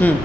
হুম।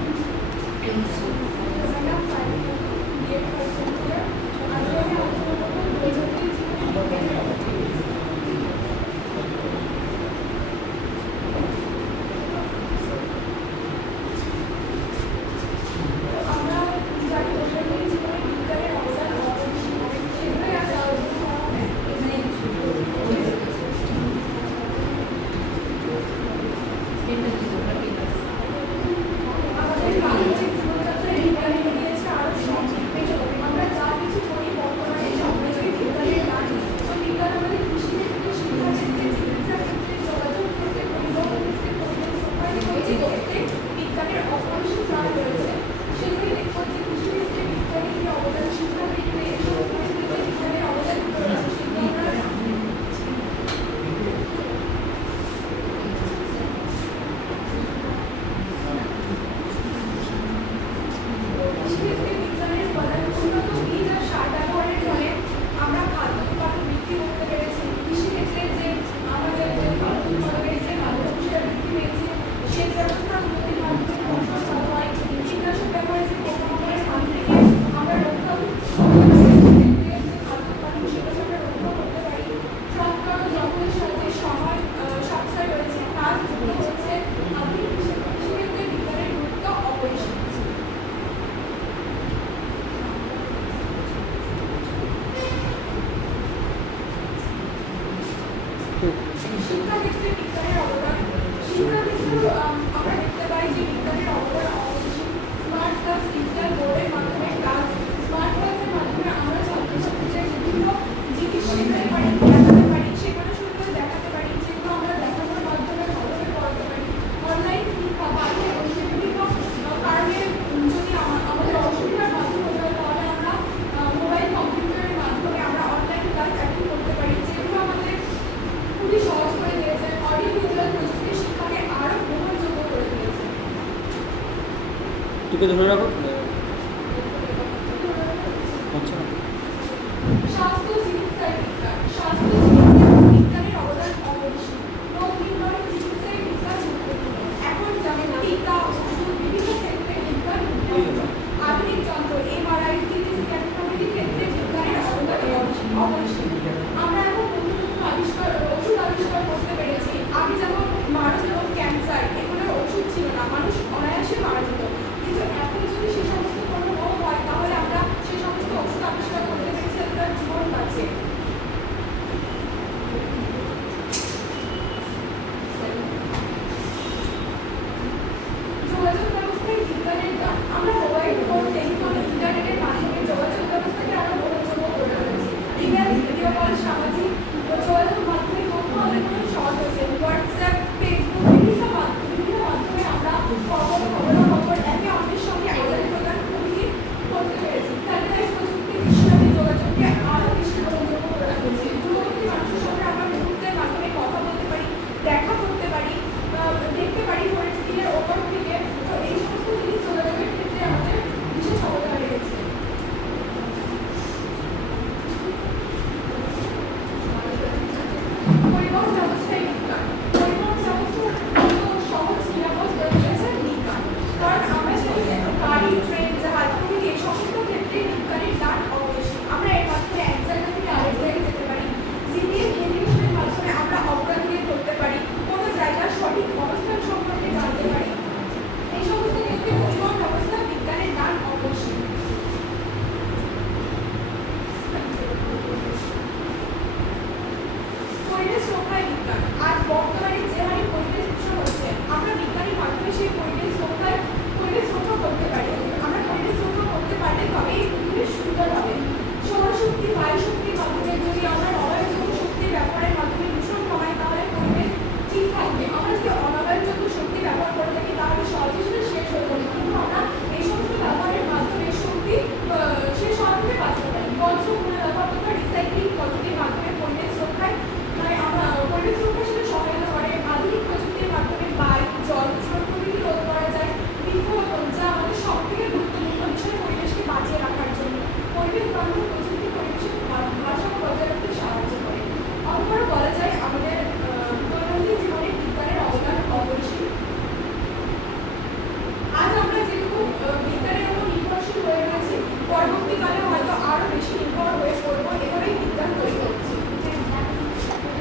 শিক্ষাক্ষেত্রে বিজ্ঞানের অবদান শিক্ষাক্ষেত্রে আমরা দেখতে পাই যে বিজ্ঞানের অবদান অপরিসীম। স্মার্ট ক্লাস, ডিজিটাল বোর্ডের মাধ্যমে ক্লাস, স্মার্ট ক্লাসের মাধ্যমে আমরা ছাত্রছাত্রীদের বিভিন্ন জিনিস শেখাতে পারি, দেখাতে পারি, শেখানো শুরু করে দেখাতে পারি, যেগুলো আমরা দেখানোর মাধ্যমে ভালোভাবে পড়াতে পারি। অনলাইন শিক্ষা বাড়িতে বসে বিভিন্ন কারণে যদি আমাদের অসুবিধার মাধ্যমে হতে হয়, তাহলে আমরা মোবাইল কম্পিউটারের মাধ্যমে আমরা অনলাইন ক্লাস অ্যাটেন্ড করতে পারি, যেগুলো আমাদের খুবই সহজ করে দিয়েছে। অডিও ভিজুয়াল প্রযুক্তি শিক্ষাকে আরও গ্রহণযোগ্য করে দিয়েছে। তোকে ধরে রাখো।